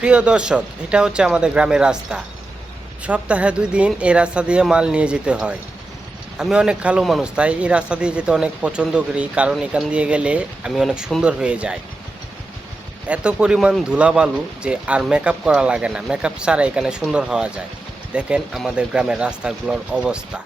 প্রিয় দর্শক, এটা হচ্ছে আমাদের গ্রামের রাস্তা। সপ্তাহে 2 দিন এই রাস্তা দিয়ে মাল নিয়ে যেতে হয়। আমি অনেক কালো মানুষ, তাই এই রাস্তা দিয়ে যেতে অনেক পছন্দ করি, কারণ এখান দিয়ে গেলে আমি অনেক সুন্দর হয়ে যাই। এত পরিমাণ ধুলাবালু যে আর মেকআপ করা লাগে না, মেকআপ ছাড়া এখানে সুন্দর হওয়া যায়। দেখেন আমাদের গ্রামের রাস্তাগুলোর অবস্থা।